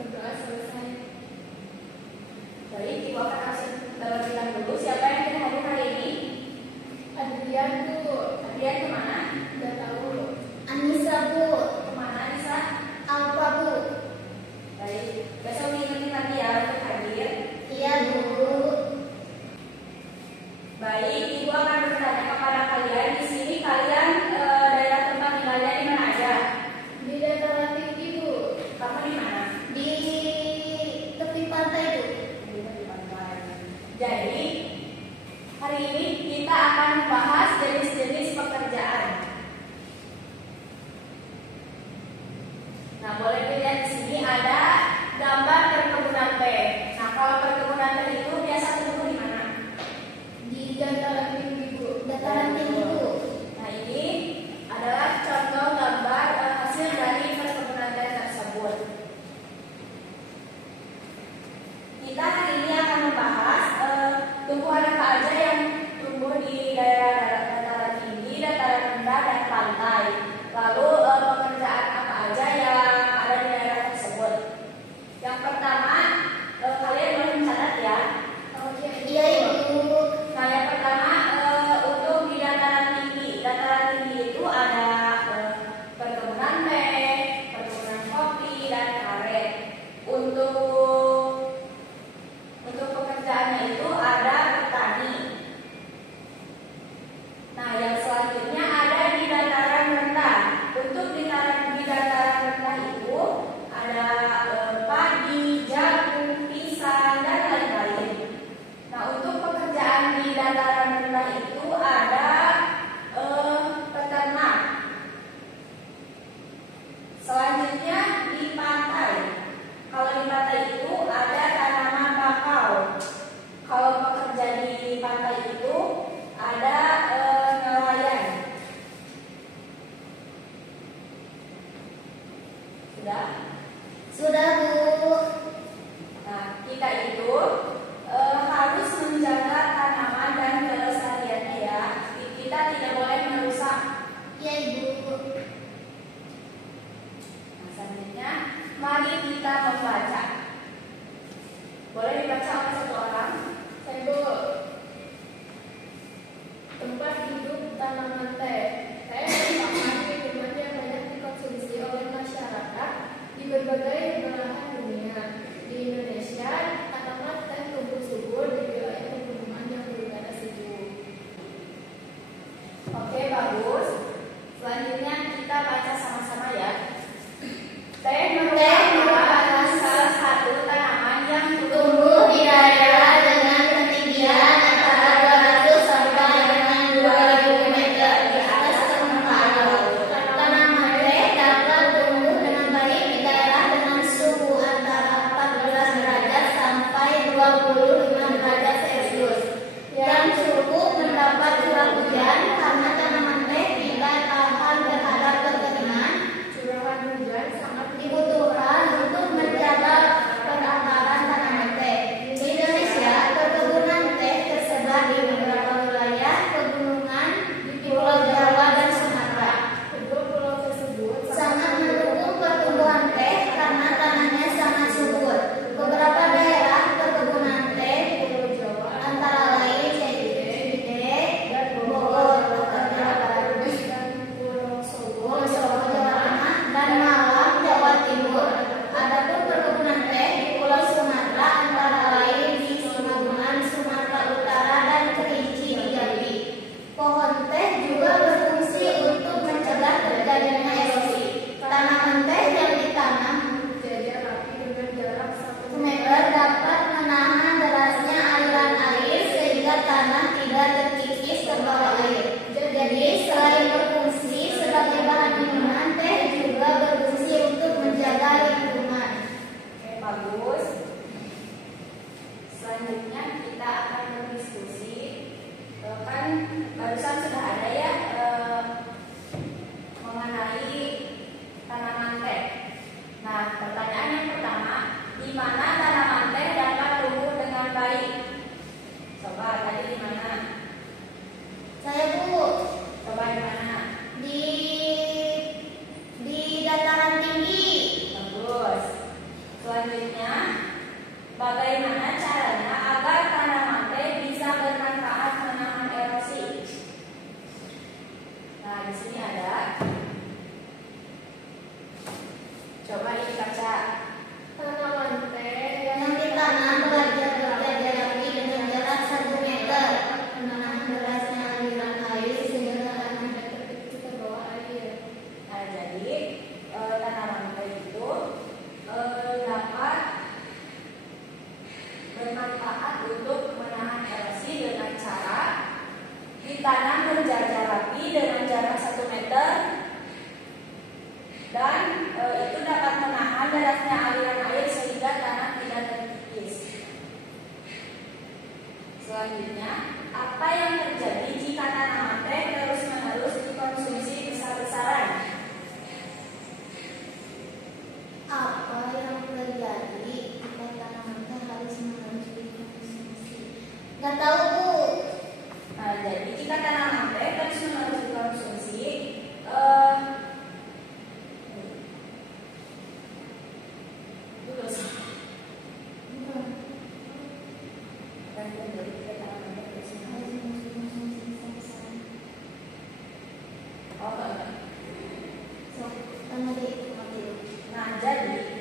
Berdoa selesai. Baik, Ibu akan langsung terlebih dulu. Siapa yang kita hadir hari ini? Adrian Bu. Adrian kemana? Udah tahu. Anissa Bu. Kemana Anissa? Alfa Bu. Baik, besok diingetin lagi ya untuk hadir. Iya Bu. Baik, Ibu akan bertanya kepada kalian. Di sini kalian daerah tempat tinggalnya di mana aja? Di dataran tinggi Bu. Kamu di mana? Di tepi pantai Bu. Di pantai. Jadi hari ini kita akan membahas jenis-jenis pekerjaan. Nah, boleh dilihat di sini ada gambar perkebunan teh. Nah, kalau perkebunan teh itu biasa tumbuh di mana? Di dataran tinggi Bu. Dataran tinggi Bu. Nah, ini adalah contoh gambar hasil dari perkebunan teh tersebut. Kita hari ini akan membahas tumbuhan apa aja yang tumbuh di daerah dataran tinggi, dataran rendah, dan pantai. Lalu pekerjaan apa aja yang ada di daerah tersebut. Yang pertama, kalian boleh mencatat ya. Iya Ibu. Nah, yang pertama untuk di dataran tinggi. Dataran tinggi itu ada perkebunan teh, perkebunan kopi, dan karet. Untuk pekerjaannya itu ada petani. Nah, yang selanjutnya ada di dataran rendah. Untuk di dataran rendah itu ada padi, jagung, pisang, dan lain-lain. Nah, untuk pekerjaan di dataran rendah itu ada peternak. Selanjutnya di pantai. Kalau di pantai itu ada tanaman bakau. Kalau pekerja di pantai itu ada nelayan. Sudah? Sudah Bu. Nah, kita itu harus menjaga tanaman dan kelestariannya ya. Kita tidak boleh merusak. Iya Ibu. Nah, selanjutnya, mari kita membaca. Boleh dibaca oleh satu orang? Saya Bu. Tempat hidup tanaman teh. Teh merupakan minuman yang banyak dikonsumsi oleh masyarakat di berbagai belahan dunia. Di Indonesia, tanaman teh tumbuh subur di wilayah pegunungan yang berudara sejuk. Oke, bagus. Selanjutnya kita baca sama-sama ya. Teh merupakan salah satu tanaman yang Tumbuh di daerah dengan ketinggian dibaca. Tanaman teh Yang ditanam berjajar rapi dengan jarak 1 meter. Menahan derasnya aliran air sehingga tanaman terkecil ke bawah air. Nah, jadi tanaman teh itu dapat bermanfaat untuk menahan erosi dengan cara ditanam berjajar rapi dengan jarak 1 meter dan itu dapat menahan derasnya aliran air sehingga tanah tidak terkikis. Selanjutnya, apa yang terjadi jika tanaman teh terus-menerus dikonsumsi besar-besaran? apa yang terjadi jika tanaman teh harus-menerus dikonsumsi? Nggak tahu Bu. Nah, jadi jika tanaman teh terus-menerus dikonsumsi, Nah, jadi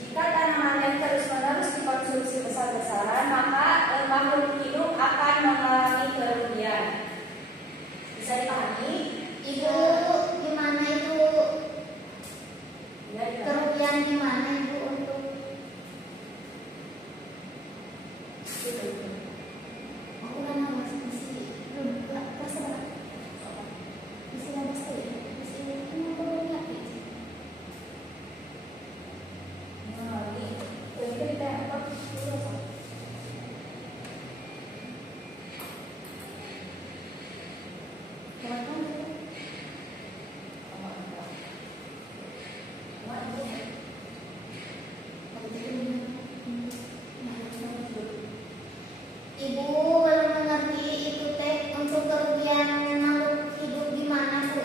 jika tanaman yang terus-menerus dikonsumsi besar-besaran, maka makhluk hidup akan mengalami kerugian. Bisa dipahami? Ibu, gimana itu? Ya, ya. Kerugian gimana Ibu untuk aku kan masih belum kelas berapa? Masih ada saya. Masih ini baru lihat. Ibu belum mengerti itu teh untuk kerugian makhluk hidup gimana Bu?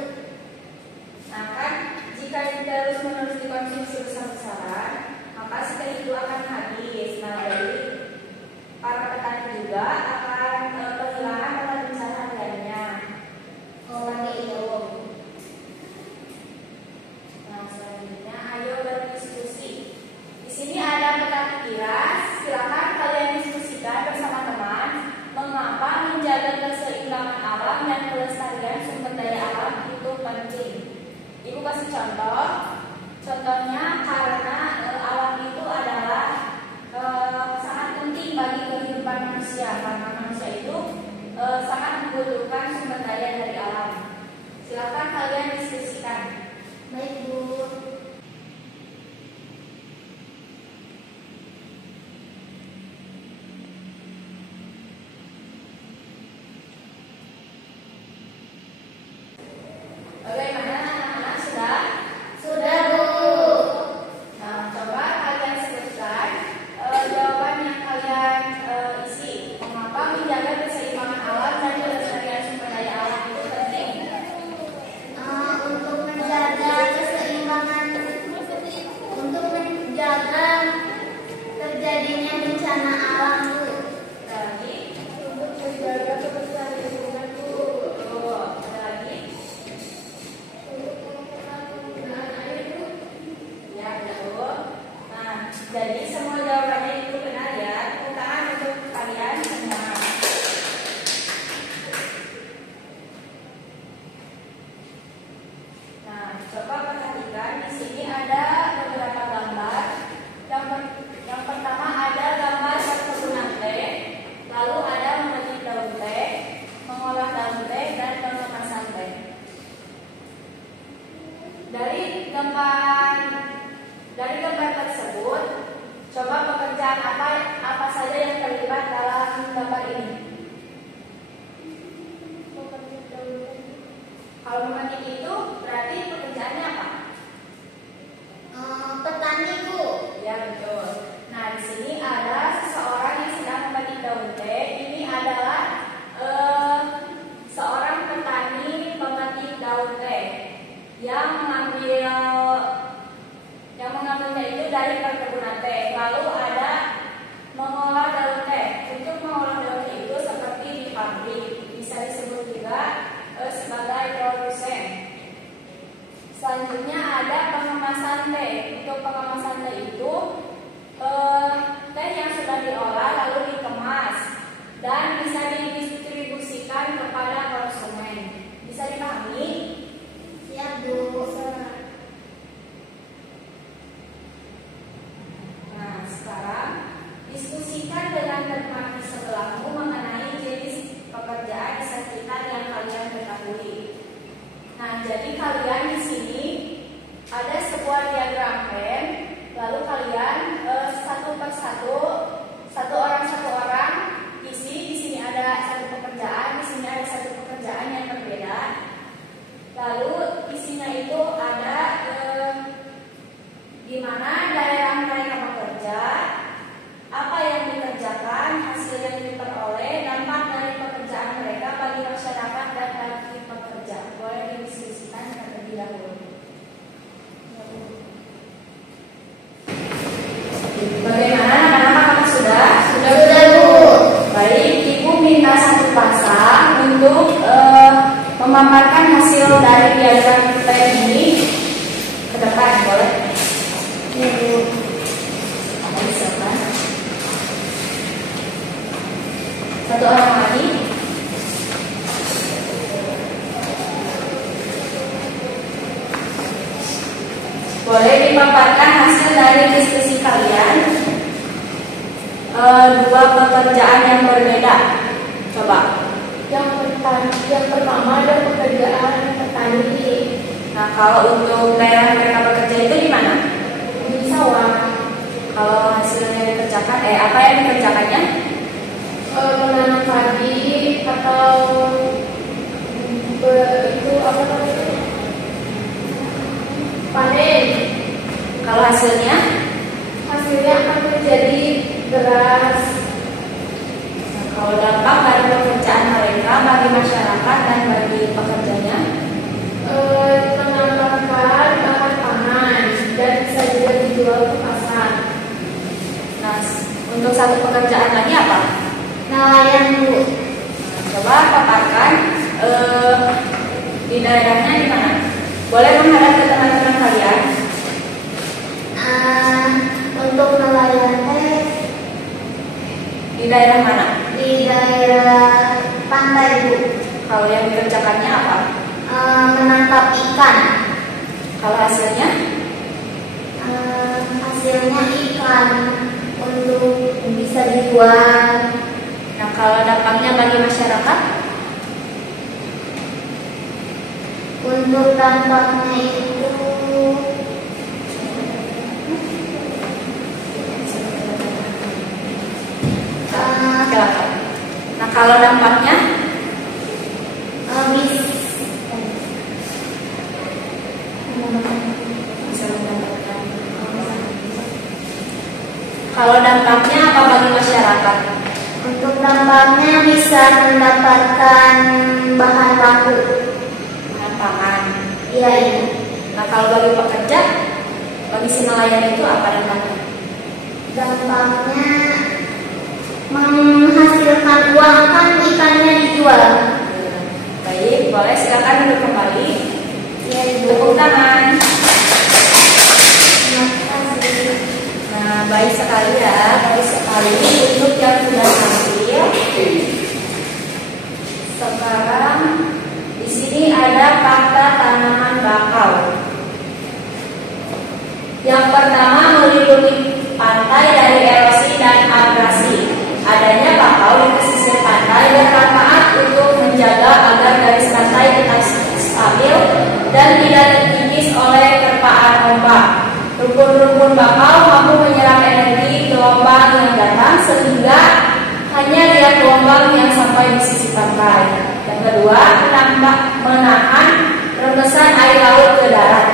Nah, kan jika terus-menerus dikonsumsi besar-besaran, maka si itu akan habis. Nah, jadi para petani juga akan kehilangan mata pencahariannya. Seperti itu. Nah, selanjutnya ayo berdiskusi. Di sini ada peta kilas. Silakan kalian diskusikan bersama teman mengapa menjaga keseimbangan alam dan kelestarian sumber daya alam itu penting. Ibu kasih contoh. Contohnya karena alam itu adalah sangat penting bagi kehidupan manusia. Karena manusia itu sangat membutuhkan sumber daya dari alam. Silakan kalian diskusikan. Baik Bu. Bagaimana anak-anak sudah? Sudah Bu. Nah, coba kalian sebutkan jawaban yang kalian isi. Mengapa menjaga keseimbangan alam dan kelestarian sumber daya alam itu penting? Untuk menjaga keseimbangan, untuk menjaga terjadinya bencana alam Bu. Lagi, Untuk menjaga kebersihan lingkungan Bu. ada lagi, Untuk mengurangi penggunaan air Bu. ya betul. Nah, jadi semua jawabannya itu benar ya. Tepuk tangan untuk kalian semua. Nah, coba perhatikan di sini ada beberapa gambar. Yang pertama ada gambar perkebunan teh, lalu ada memetik daun teh, mengolah daun teh dan pengemasan teh. Dari gambar tersebut, coba pekerjaan apa saja yang terlibat dalam gambar ini. Memetik daun. Kalau memetik itu berarti pekerjaannya apa? Petani Bu. Ya betul. Nah, di sini ada seseorang yang sedang memetik daun teh. Ini adalah seorang petani pemetik daun teh yang mengambilnya itu dari perkebunan teh. Lalu ada mengolah daun teh. Untuk mengolah daun teh itu seperti di pabrik, bisa disebut juga sebagai produsen. Selanjutnya ada pengemasan pengemasan teh. Untuk pengemasan teh itu teh yang sudah diolah lalu dikemas dan bisa didistribusikan kepada konsumen. Bisa dipahami? Siap, Bu. Nah, sekarang diskusikan dengan teman di sebelahmu mengenai jenis pekerjaan di sekitar yang kalian ketahui. Nah, jadi kalian di sini ada sebuah diagram pen, lalu kalian satu persatu, satu orang isi. Di sini ada satu pekerjaan, di sini ada satu pekerjaan yang berbeda. Lalu isinya itu ada di mana daerah mereka bekerja, apa yang dikerjakan, hasil yang diperoleh, dampak dari pekerjaan mereka bagi masyarakat dan bagi pekerja. Boleh didiskusikan terlebih dahulu. Bagaimana anak-anak, apakah sudah? Sudah, Bu. Baik, Ibu minta satu pasang untuk memaparkan hasil dari diagram pen ini ke depan, boleh? Ya, Bu. Silakan. Satu orang lagi. Boleh dipaparkan hasil dari diskusi kalian. Dua pekerjaan yang berbeda. Coba. Yang pertama ada pekerjaan petani Nah, kalau untuk daerah mereka bekerja itu di mana? di sawah, Kalau hasilnya dikerjakan, apa yang dikerjakannya? menanam padi atau itu apa namanya? Panen. Kalau hasilnya? Hasilnya akan menjadi beras. Nah, kalau dampak dari pekerjaan mereka bagi masyarakat dan bagi pekerjanya? Menambahkan bahan pangan dan bisa juga dijual ke pasar. Nah, untuk satu pekerjaan lagi apa? Nelayan, Bu. Nah, coba paparkan di daerahnya di mana? Boleh menghadap ke teman-teman kalian. Untuk nelayan teh Di daerah mana? di daerah pantai, Bu. Kalau yang dikerjakannya apa? Menangkap ikan. Kalau hasilnya? Hasilnya ikan untuk bisa dijual. Nah, kalau dampaknya bagi masyarakat? Untuk dampaknya itu Silakan. Nah, kalau dampaknya? Bisa mendapatkan. Kalau dampaknya apa bagi masyarakat? untuk dampaknya bisa mendapatkan bahan baku. Bahan pangan. Iya, Ibu. Nah, kalau bagi pekerja, bagi si nelayan itu apa dampaknya? Dampaknya menghasilkan uang, kan ikannya dijual. Baik, boleh silakan duduk kembali. Iya, Ibu. Tepuk tangan. Terima kasih. Nah, baik sekali ya, baik sekali untuk yang sudah tampil. Sekarang di sini ada fakta tanaman bakau. Yang pertama, melindungi pantai dari erosi dan abrasi. Adanya bakau di pesisir pantai bermanfaat untuk menjaga agar garis pantai tetap stabil dan tidak terkikis oleh terpaan ombak. Rumpun-rumpun bakau mampu menyerap energi gelombang yang datang sehingga hanya lihat gelombang yang sampai di sisi pantai. Yang kedua, menahan rembesan air laut ke darat.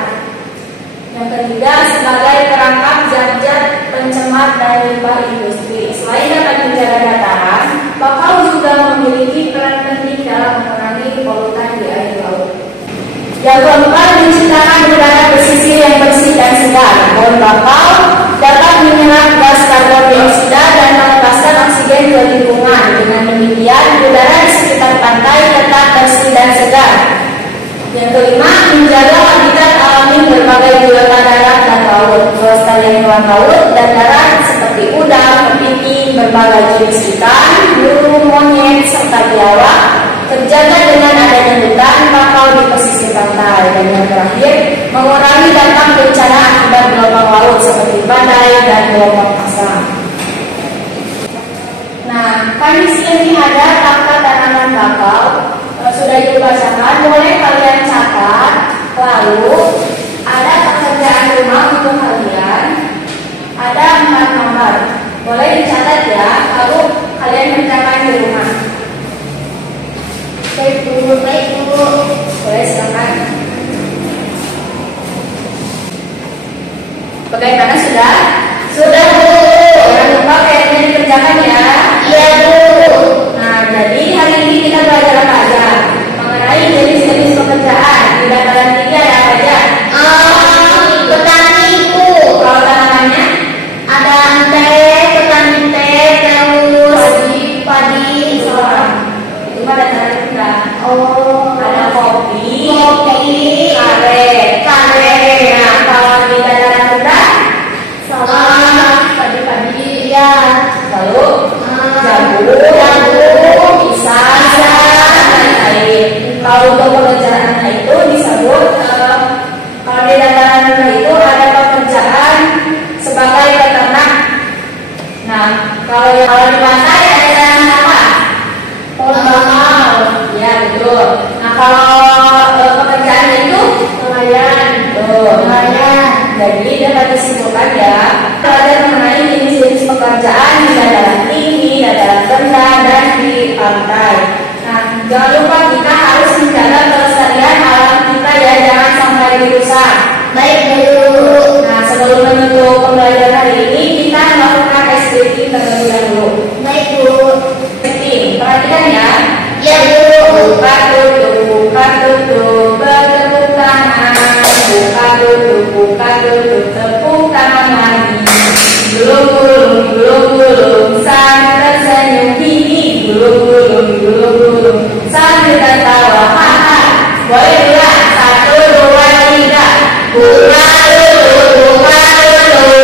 Yang ketiga, sebagai perangkap zat-zat pencemar dan limbah industri. Selain dapat menjaga dataran, bakau juga memiliki peran penting dalam mengurangi polutan di air laut. Yang keempat, menciptakan udara pesisir yang bersih dan segar. Pohon bakau dapat menyerap gas karbon dioksida dan melepaskan oksigen ke lingkungan. Dengan demikian, udara di sekitar pantai tetap bersih dan segar. Yang kelima, menjaga habitat alami berbagai biota darat dan laut. Kelestarian hewan laut dan darat seperti udang, kepiting, berbagai jenis ikan, burung, monyet, serta biawak terjaga dengan adanya hutan bakau di pesisir pantai. Dan yang terakhir, mengurangi dampak bencana akibat gelombang laut seperti badai dan gelombang pasang. Nah, kan di sini ada tangka tanaman bakau, sudah dibacakan, boleh kalian catat. Lalu ada pekerjaan rumah untuk kalian, ada 4 nomor, boleh dicatat ya. Lalu kalian kerjakan di rumah. Baik Bu, baik Bu. Boleh, silakan. Bagaimana, sudah? Sudah Bu. Jangan lupa kayaknya dikerjakan ya. Iya Bu. Nah, jadi hari ini kita belajar apa aja? Mengenai jenis-jenis pekerjaan. Di dataran tinggi ada apa aja? Petani Bu. Kalau tanamannya Ada teh, petani teh, terus padi, sorghum. Itu pada dataran rendah. oh, Ada kopi, kopi, karet. Nah, kalau di dataran rendah, padi-padi, ya. lalu jagung, pisang, dan lain. Kalau untuk pekerjaan itu disebut kalau di dataran rendah itu ada pekerjaan sebagai peternak. Nah, kalau di pantai ada apa? Pohon bakau, Ya, betul. Nah, kalau pekerjaan itu nelayan, nelayan. Jadi dapat disimpulkan ya, belajar mengenai jenis-jenis pekerjaan di dataran tinggi, dataran rendah, dan di pantai. Nah, jangan lupa kita harus menjaga kelestarian alam kita ya, jangan sampai dirusak. baik Bu. Nah, sebelum menutup pembelajaran hari ini, kita melakukan SPT terlebih dahulu. Baik Bu. SPT, perhatikan ya. Ya Bu. Buka tutup, bertepuk tangan. Buka tutup, tepuk tangan lagi. Gulung, sambil tersenyum gigi. Gulung, sambil tertawa. Haha, boleh bilang 1, 2, 3. Buka tutup, bertepuk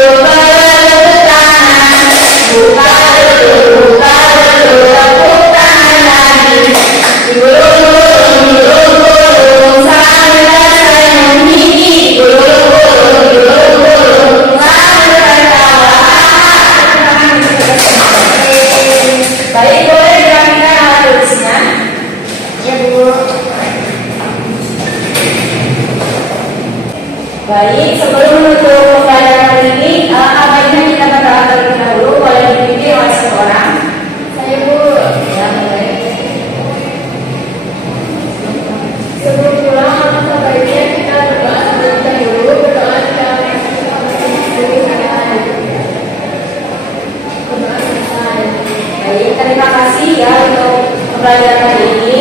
tangan. Buka tutup, tepuk tangan lagi. Gulung, sambil tersenyum gigi. Gulung, sambil tertawa. Baik, boleh dirapikan alat tulisnya. Ya Bu. Baik, sebelum menutup pembelajaran hari ini, abainya kita berdoa terlebih dahulu. Boleh dipimpin oleh satu orang. Saya Bu. Ya, boleh. Sebelum pulang, alangkah baiknya kita berdoa terlebih dahulu. Berdoa selesai. Baik, terima kasih ya untuk pembelajaran hari ini.